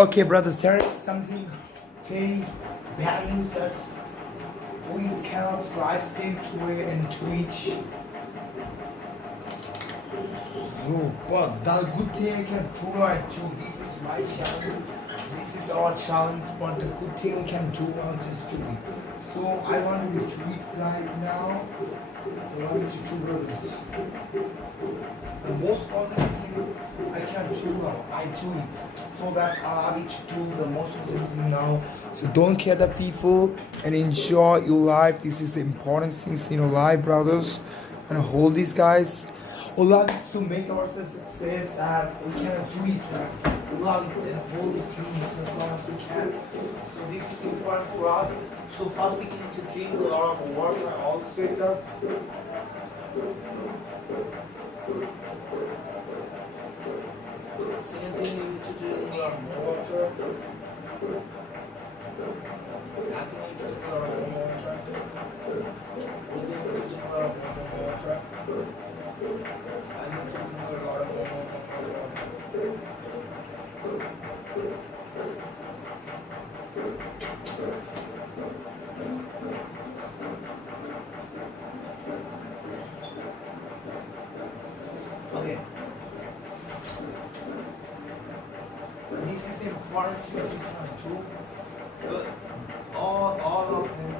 Okay, brothers, there is something very bad news that we cannot live stream to it and Twitch. Oh God, the good thing I can provide you. This is my challenge. This is our challenge, but the good thing we can do now is just do it. So I want to retweet live now. Allow me to do brothers. The most positive thing I can do now, I do it. So that's allow me to do the most positive thing now. So don't care the people and enjoy your life. This is the important things in your life, brothers. And hold these guys. Allah needs to make ourselves success and we cannot do it. Allah will hold this thing as long as we can. So this is important for us. So first we need to drink a lot of water also. Second thing we need to drink a lot of water. After we drink a lot of water. We need to drink a lot of water. I need to drink a lot of water. Okay. This is important things you can do. But all of them.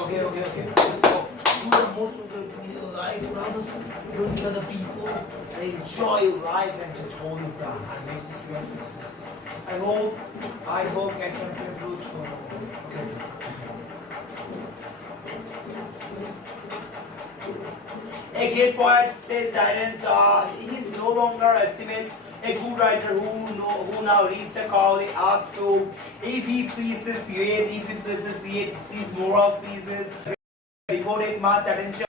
Okay. So, do the most of the thing in your life, brothers. Don't kill the people and enjoy your life and just hold it down and make this very successful. I hope I can play through tomorrow. Okay. A great poet says Didance, he is no longer estimates a good writer who now reads a call, asks to if he pleases yet, if he pleases yet, sees moral pleases, devoted much attention.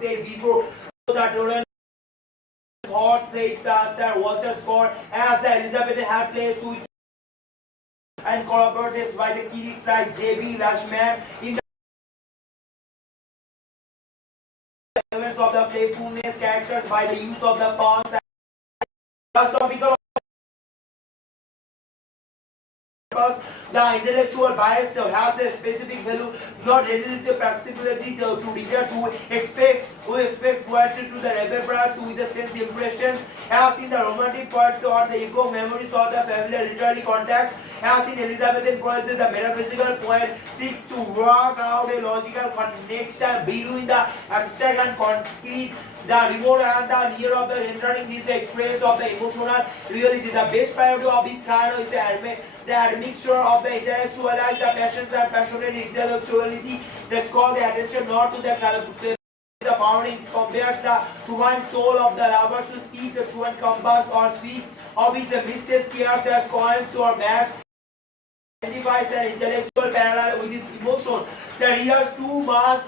Say before that Roland thought said Sir Walter Scott as the Elizabethan had played with and corroborated by the critics like J.B. Lashman in the elements of the playfulness characters by the use of the puns and philosophical the intellectual bias has a specific value, not related to practicability to readers who expect poetry to the reverberates with the sense impressions, as in the romantic poets or the ego memories or the familiar literary contacts, as in Elizabethan poetry the metaphysical poet seeks to work out a logical connection between the abstract and concrete, the remote and the near of the rendering this the experience of the emotional reality. The best priority of this kind is the admixture of the intellectual and the passions and passionate intellectuality that call the attention not to the boundings compares the truant soul of the lovers to steep the truant compass or speaks of his mistakes cares as coins or maps identifies an intellectual parallel with his emotion. The readers too must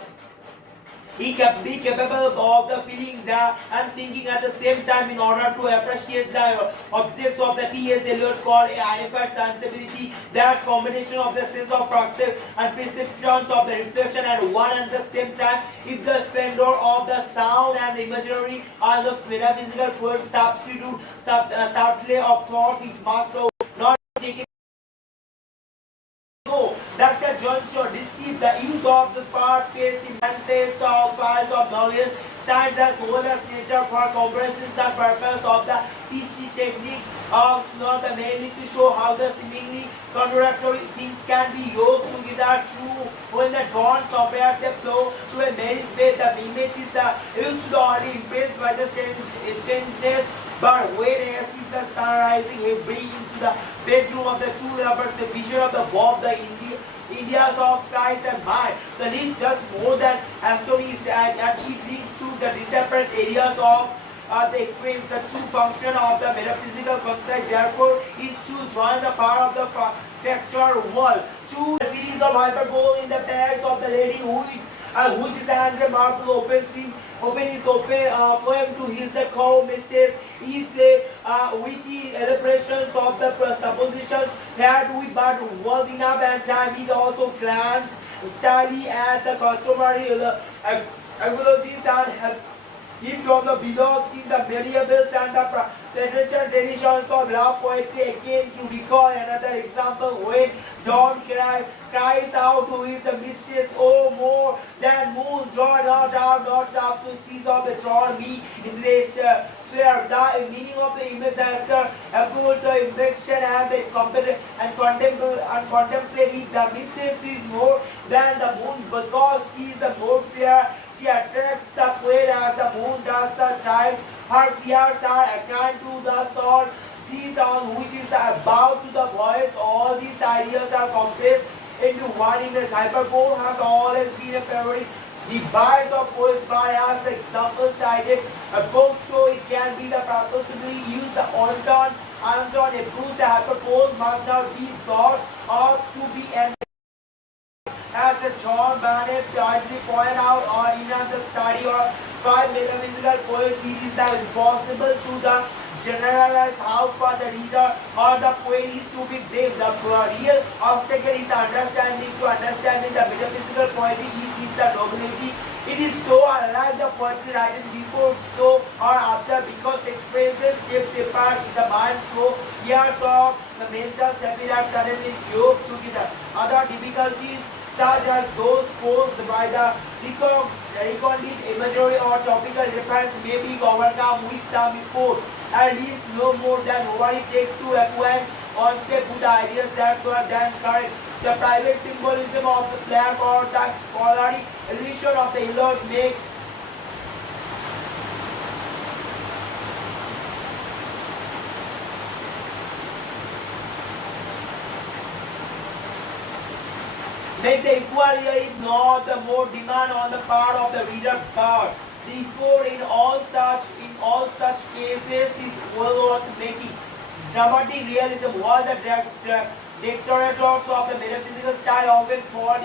be capable of the feeling and thinking at the same time in order to appreciate the objects of the T.S. Eliot called a unified sensibility. That's combination of the sense of perception and perceptions of the reflection at one and the same time. If the splendor of the sound and the imaginary are the metaphysical poet substitute subtlety of thoughts is master not taking. Dr. John Shaw describes The use of the fast-paced immense of files of knowledge science as well as nature for compression the purpose of the teaching technique of not mainly to show how the seemingly contradictory things can be used together true when the dawn compares the flow to a marriage bed the image is used to the already impressed by the strangeness but when as is the sun rising he brings into the bedroom of the two lovers the vision of the Bob the India's of skies and mind. The link does more than stories and it links to the separate areas of the experience. The true function of the metaphysical concept therefore is to join the power of the factual world. Choose a series of hyperbole in the pairs of the lady which is an remarkable open his poem to his the co-mistress is the witty elaborations of the suppositions that we but was enough and time is also glance study at the customary analogies and him from the below in the variables and the literature traditions of love poetry again to recall another example when Dawn cries out to his mistress, oh more than moon, draw not out, not sharp to seize of the draw me in this sphere. The meaning of the image as the approach the inflection and the contemplative. The mistress is more than the moon because she is the more fair. She attracts the poet as the moon does the child. Her fears are akin to the sword. These on which is about to the voice. All these ideas are compressed into one image. Hyperbole has always been a favorite device of poets, but as the example cited above show it can be the purposefully used the Anton approves the hyperbole must not be thought of to be an as John Barnett rightly pointed out or in the study of five metaphysical poets, it is impossible to the generalize how far the reader or the poet is to be blamed. The real obstacle is understanding the metaphysical poetry is the nobility. It is so unlike the poetry written before, so or after because experiences kept apart in the mind so years of the mental seminars suddenly yoked together. Other difficulties such as those posed by the recondite imagery or topical reference may be overcome with some effort. At least no more than what it takes to acquaint on step with the ideas that were then correct. The private symbolism of the flag or the scholarly illusion of the illness make the equally if not the more demand on the part of the reader part. Therefore, in all such cases is well worth making. Dramatic realism was the decorators of the metaphysical style often for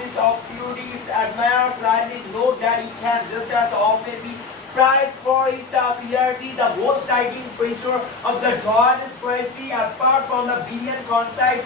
this obscurity. Its admirers rightly note that it can just as often be prized for its purity. The most striking feature of the Jordan's poetry, apart from the brilliant concise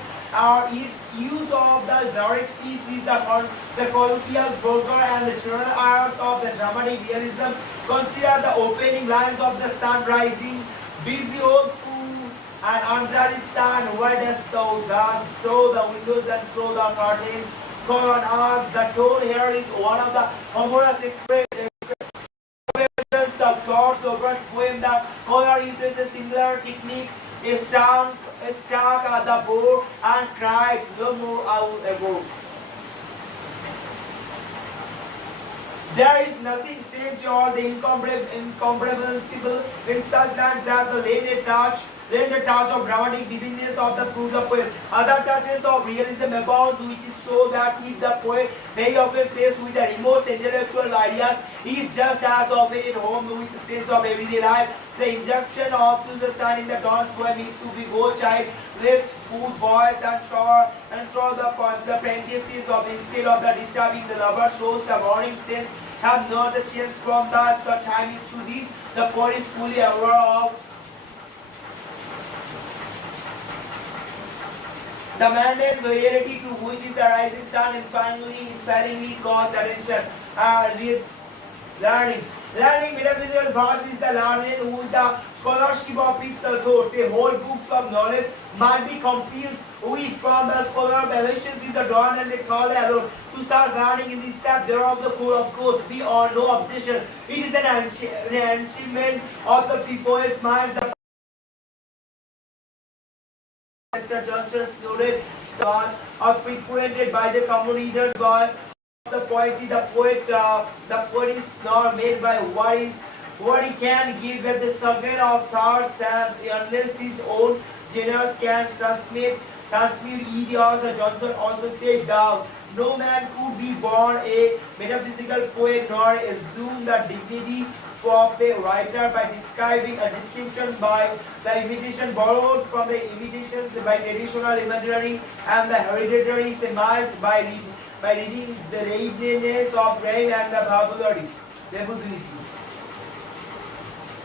is use of the direct speech is the colloquial broker and the general arts of the dramatic realism. Consider the opening lines of the sun rising, busy old fool, and under the sun, where dost thou dance? Through the windows and through the curtains. Call on us. The tone here is one of the humorous expressions of George Over's poem. The color uses a similar technique. Struck at the board and cried, no more I will evoke. There is nothing strange or the incomprehensible in such lines that the later touch of dramatic vividness of the prose poem. Other touches of realism abound which show that if the poet very often faced with the remote intellectual ideas, he is just as often at home with the sense of everyday life. The injunction of to the sun in the dawn poem is to be go child, live, food, boys and throw the parentheses of instead of the disturbing the lover shows the warning sense have not the chance from that the time into this the poet is fully aware of the mandate reality to which is the rising sun and finally inspiringly caused attention. Learning. Learning metaphysical thoughts is the learning who the scholarship of pixel thoughts. A whole books of knowledge might be compiled with from the scholar of elections is the dawn and the call alone. To start learning in this step thereof the core of course be or no obsession. It is an achievement of the people's minds. Junction noted are frequented by the common readers by the poetry. The poet is not made by what he can give at the subject of thoughts and unless his own genius can transmute ideas. Johnson also said that no man could be born a metaphysical poet nor assume the dignity of a writer by describing a description by the imitation borrowed from the imitations by traditional imaginary and the hereditary semantics by reading the readiness of rhyme and the vocabulary.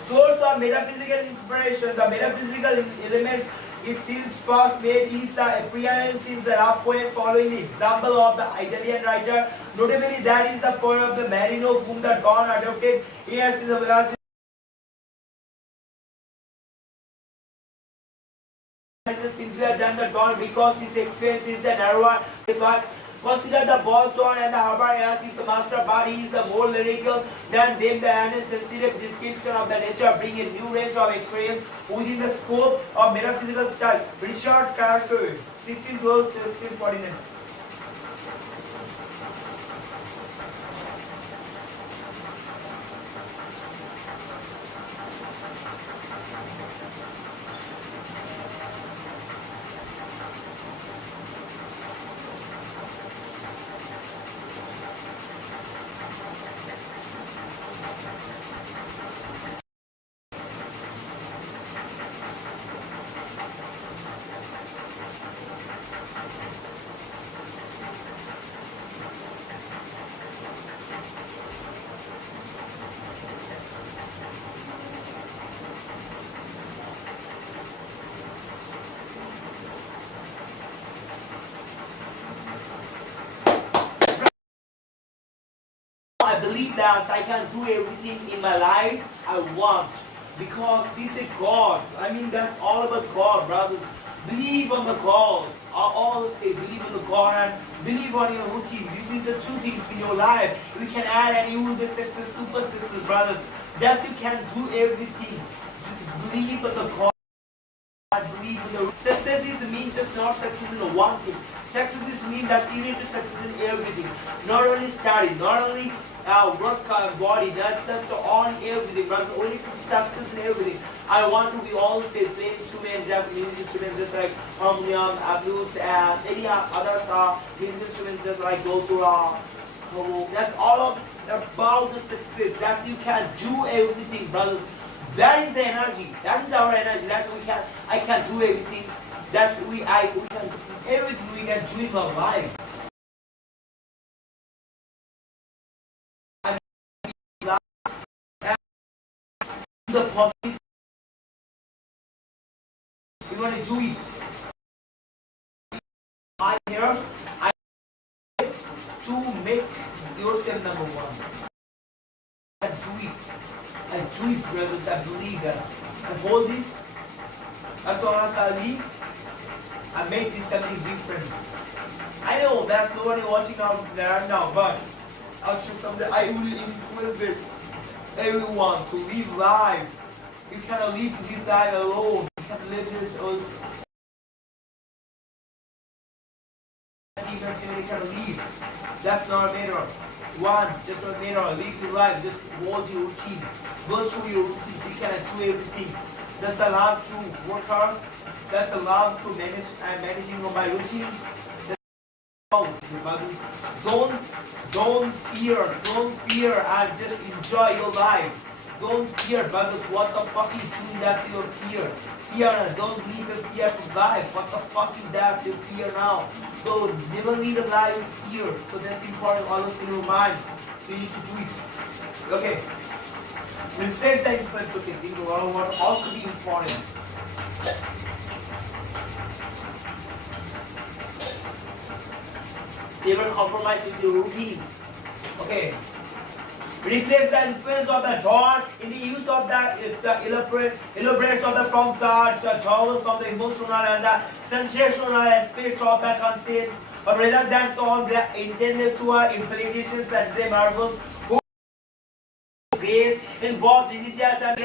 Source of metaphysical inspiration. The metaphysical elements it seems first made its appearance in the rap poem following the example of the Italian writer. Notably, that is the poem of the Marino whom the Don adopted. Yes, is a velocity simpler than the Don because his experience is the narrower. Consider the Bolton and the Harbour as his master, but he is the more lyrical than them. The sensitive description of the nature bring a new range of experience within the scope of metaphysical style. Richard Carter, 1612-1649. I believe that I can do everything in my life I want because this is God. I mean, that's all about God, brothers. Believe on the cause. I always say believe on the God and believe on your routine. This is the two things in your life. You can add and you will be success, super success, brothers. That you can do everything. Just believe on the God. Believe in the success is mean just not success in one thing. Success is mean that you need to success in everything. Not only study, not only work body, that's just on everything. But only success in everything. I want to be always a playing instrument, just music instruments, just like harmonium, flutes, and any other music instruments, just like Dotura. That's all about the success. That you can do everything, brothers. That is the energy. That is our energy. That's what I can do everything. That's we can do everything we can do in our life. The positive. We want to do it. I here I to make yourself number one. I do it. I do it, brothers. I believe that. I hold this. As long as I live, I make this something different. I know there's nobody watching out there now, but I'll choose something. I will influence it. Everyone to live life. You cannot live this life alone. You can live this also. You can live. That's not a matter. One, just not a matter. Live your life. Just hold your routines. Go through your routines. You cannot do everything. That's a lot to work hard. That's a lot to manage and managing of my routines. Don't fear and just enjoy your life. Don't fear, brothers. What the fuck you doing? That's your fear. Fear, don't leave a fear for life. What the fuck is that? Your fear now. So never leave a life with fear. So that's important always in your minds. So you need to do it. Okay. Reflect that influence, okay, think about what also the importance. Never compromise with your routines. Okay. reflects the influence of the dawn in the use of the elaborates of the forms jewels of the emotional and the sensational aspects of the concepts, rather than on the intellectual implications and the marvels grace in both religious and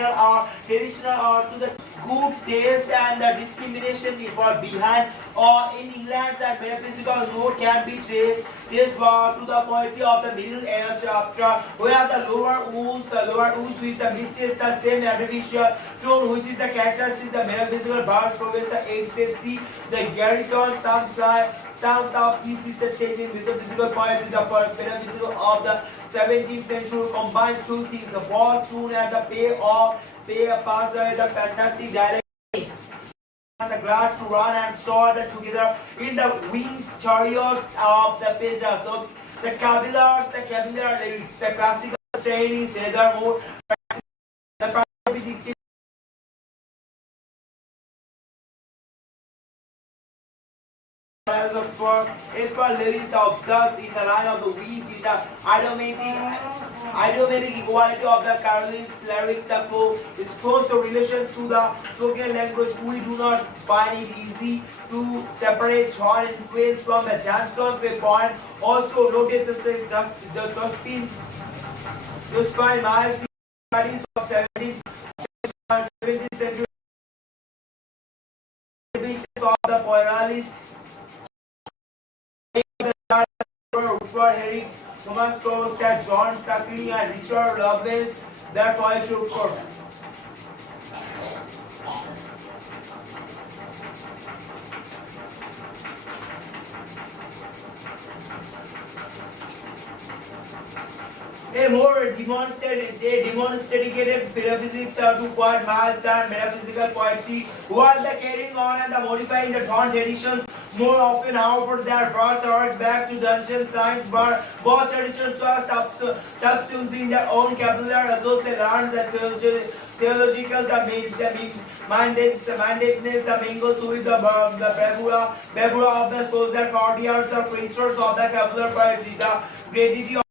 traditional or to the good taste and the discrimination behind or in England that metaphysical note can be traced to the poetry of the Middle Age after where the lower ooze with the mysteries the same artificial tone which is the characteristic the metaphysical verse Professor 8th century the Garrison sounds of peace is a change in metaphysical poetry the metaphysical of the 17th century combines two things the ball soon and the pay a pass the fantastic dialect and the glad to run and store together in the wings chariots of the pages. So the Kabbalah lyrics, the classical strain is rather more the for lyrics observed in the line of the weeds in the idiomatic equality of the Carolines lyrics the flow is close to relations to the spoken language. We do not find it easy to separate John influence from the Janson's point. Also noted the Josephine Miles studies of 17th century of the pluralist Rupert Herrick, Thomas Cole, Sir John Suckley and Richard Lovelace, their poetry report. A more demonstrated metaphysics to quite miles than metaphysical poetry, while the carrying on and the modifying the dawn traditions more often, however, their verse are back to the ancient lines, but both traditions were subsumed in their own vocabulary, those they learned the theological, the mandateness, the mingles with the bravura of the soldier, courtiers, the preachers of the vocabulary poetry, the gravity of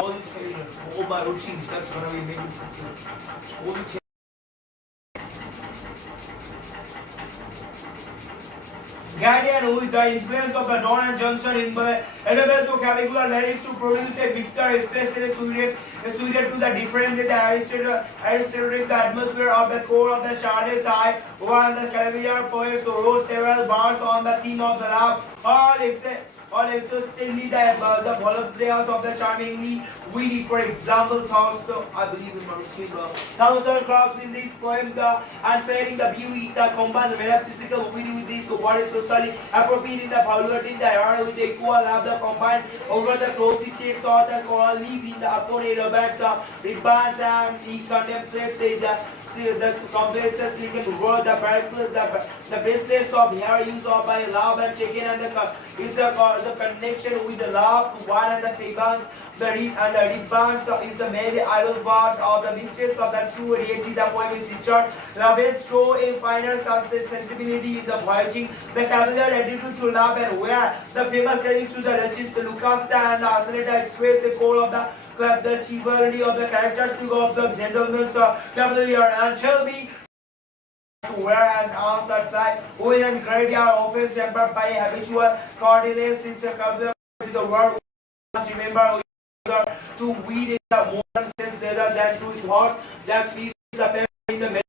all these failures. Oh my Ruchi, that's gonna be maybe success. Guardian with the influence of the Dawn and Junction enabled to clavicular lyrics to produce a mixture especially suited to the different Aristotelic the atmosphere of the core of the Charles side, while the clavicular poets wrote several bars on the theme of the love, all exhaustively the voluptuous of the charmingly witty. For example, I believe in Maruchimba. Thousand crops in this poem, the unfailing, the beauty, the combines the metaphysical witty with this, so what is socially appropriate in the vulgarity, the irony with the equal love, the combined over the closely checks or the coral leaf in the upon a romance of ribbons, and he contemplates the complexes linking word the bracelets of hair use of by love and chicken and the connection with the love one and the ribbons the ribbons is the merely idle part of the mistress of the true reality. The poem is Richard Lovelace show a finer sensibility in the voyaging the vocabulary attitude to love and where the famous lyrics to the Duchess the Lucasta and the Athleta express the core of the chivalry of the characteristic of the gentleman's cavalier and Shelby to wear and arms are fly with and great are often tempered by habitual coordinates since the cavalier is the word must remember to weed in the modern sense rather than to his horse that feeds the family in the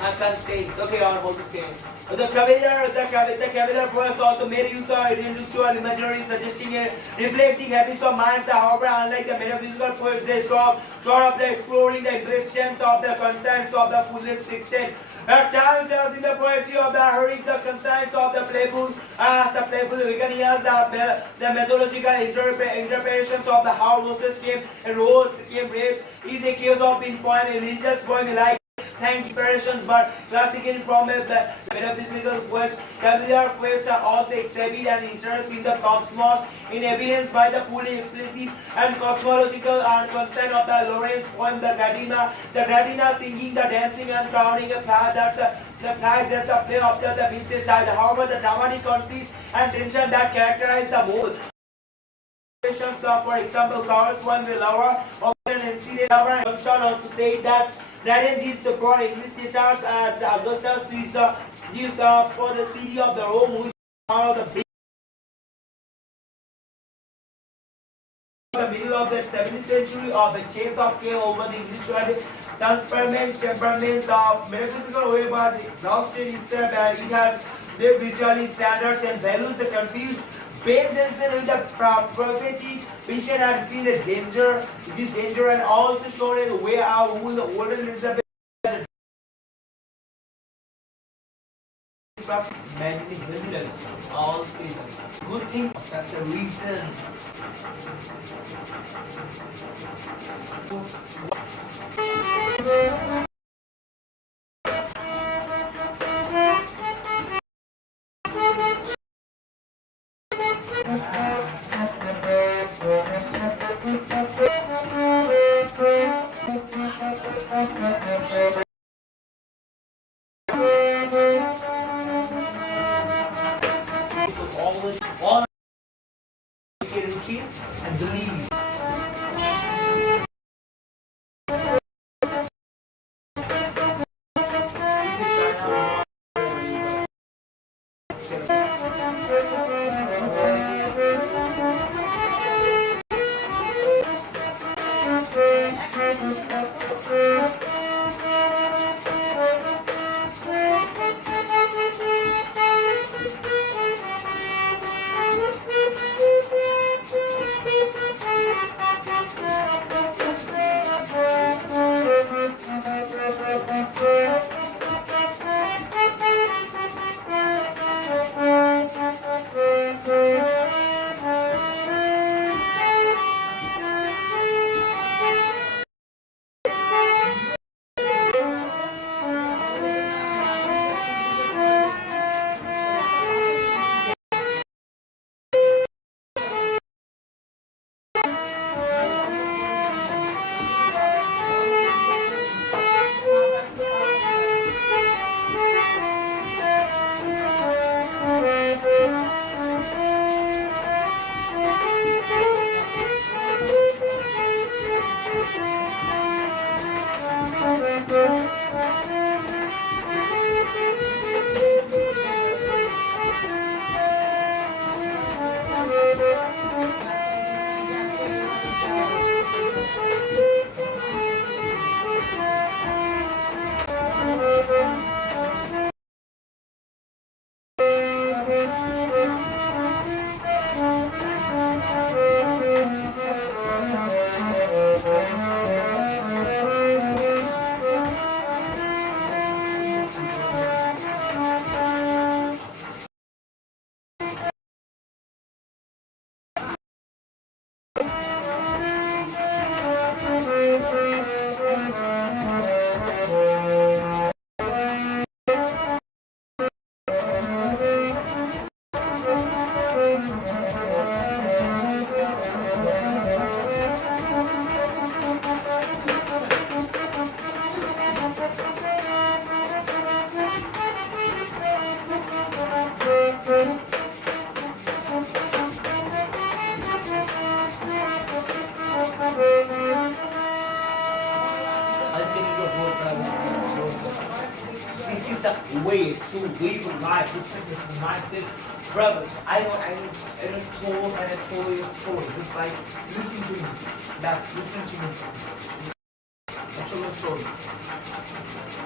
I can't say it's okay on hold the scale. The Cavalier poets also made use of intellectual imagery, suggesting a reflecting habits of minds. However, unlike the metaphysical poets, they stop short of the exploring the implications of the concepts of the fullest extent. At times, as in the poetry of the Herrick, the concepts of the playful, we can hear the methodological interpretations of the how roses came and rose came rage is a case of pinpoint religious poem like thank inspirations, but classically from a metaphysical quest, tabular quest are also exhibit an interest in the cosmos, in evidence by the fully explicit and cosmological concern of the Lawrence poem, the Gratina singing, the dancing and crowning a path, the flag, that's a play of the mystic side. However, the dramatic conflict and tension that characterize the whole. For example, Carl's poem The Lover of an NCA Lover and Johnston also said that Draden's for English theatres at Augustus is for the city of the Rome, which is one of the big the middle of the 17th century of the chase of came over the English world. Temperaments of metaphysical way, but exhausted itself, and it had their ritually standards and values that confused. Ben Jonson with the prophetic vision had seen a danger, this danger, and also showed a way out who the older Elizabeth many visitors, all seasons. Good thing, that's a reason. All and believe. This is a way to live life with successful mindsets. Brothers, I told you a story. Just like listen to me. Listen to me. I told you a story.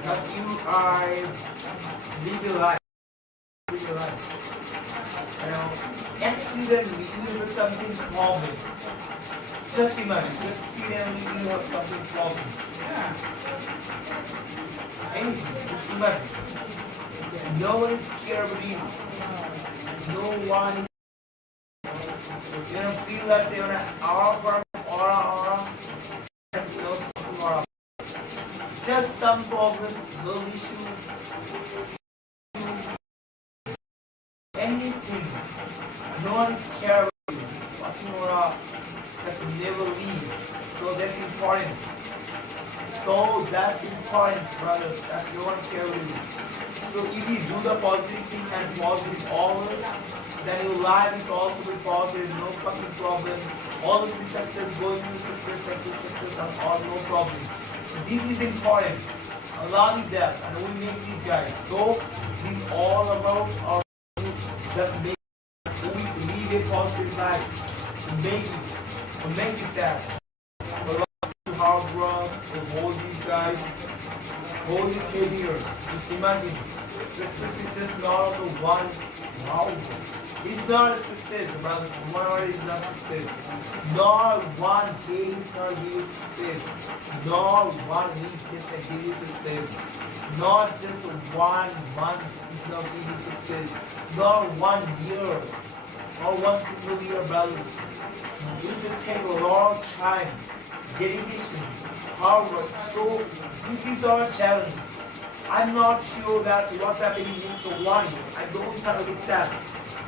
As you are live your life. Accidentally you have something problem. Just imagine, accidentally you have something problem. Yeah. Anything, just imagine. No one is care about you. No one is, feel that say on an aura, just some problem, health issue, anything, no one is care about you. Fucking around, that's never leave. So that's important. So that's important, brothers. That's no one care about you. So if you do the positive thing and positive always, then your life is also be positive, no fucking problem. Always be success, going to success, and all no problem. So this is important. Allah does, and we make these guys. So this is all about our that's make so we live a positive life. Make it sad. Hard work to hold these guys, hold the 10 years. Just imagine, success is just not the one. Wow. It's not a success, brothers. 1 hour is not success. Not one day is not give you success. Not 1 week is not give you success. Not just 1 month is not give you success. Not 1 year or 1 single year, brothers. It should take a long time. Dedication, hard work. So this is our challenge. I'm not sure that's what's happening in so 1 year. I don't have the stats.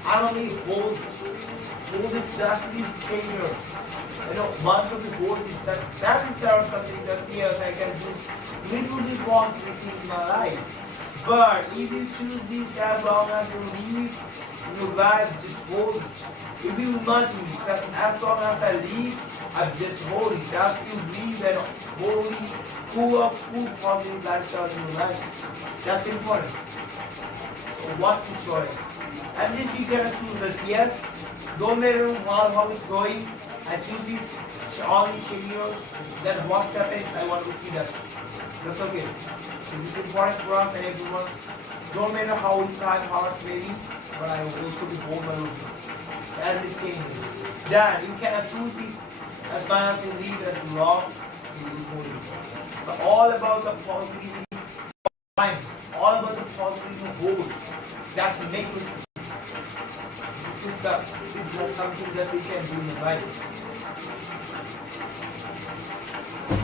I only hold this stuff these 10 years. You know, once of the goal is that is something that's yes, I can do little bit positivity in my life. But if you choose this as long as you live in your life, just hold it. If you imagine this as long as I live, I just hold it. That's you live and holy, full of full positive lifestyle in your life. That's important. So what's the choice? At least you can choose as yes. No matter how it's going, I choose it only 10 years. Then what happens, I want to see that. That's okay. So this is important for us and everyone. No matter how it's time, how it's maybe, but I will also be bold my rules. At least 10 years. Then you cannot choose it as long as you leave as long you will hold it. So all about the positivity times, all about the positivity hold. That's the make mistakes. This is just something that we can do in life.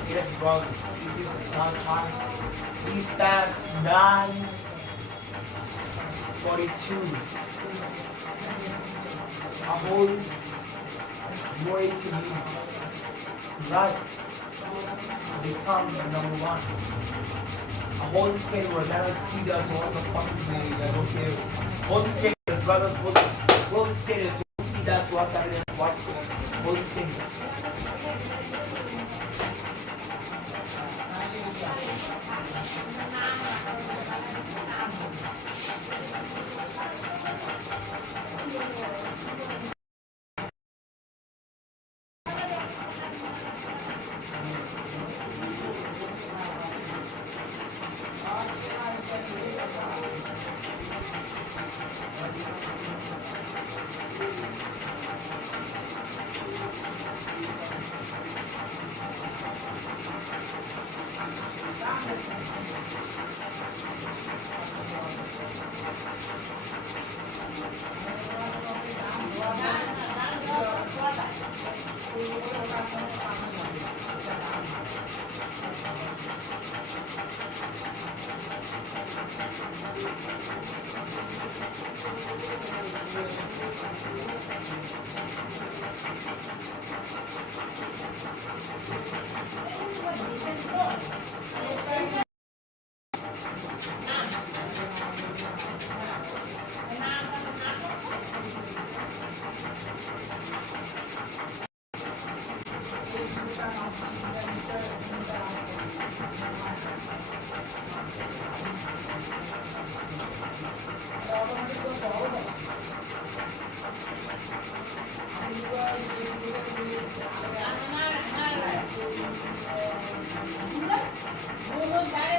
Yes, brothers, this is not time. He stands 9:42. A whole more 80 minutes. Right? Become the number one. A whole thing where never see us what the fuck is maybe, I don't care. All these things, brothers, all these things, don't see that's what's happening, watch it. All these things. Hãy subscribe cho kênh Ghiền Mì Gõ để không bỏ lỡ những video hấp dẫn.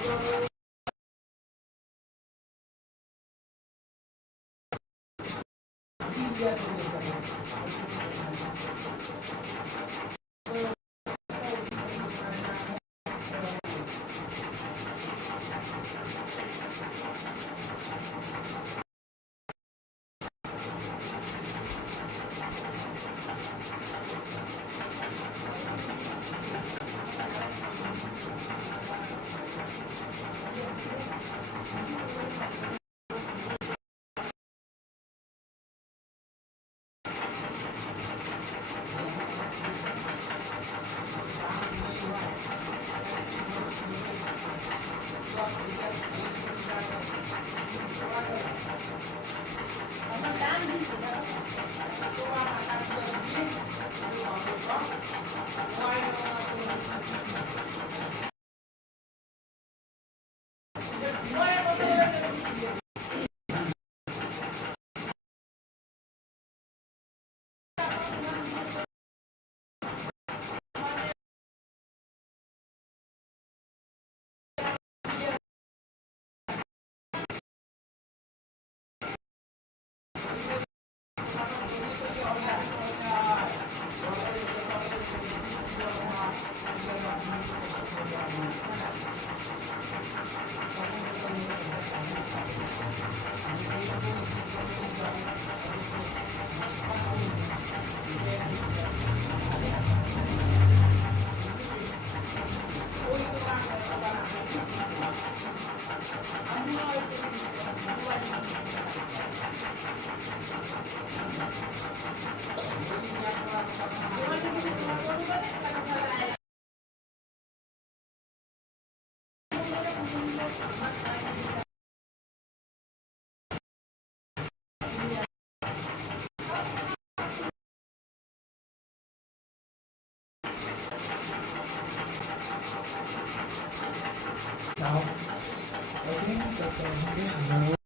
Đó. Ok, that's okay.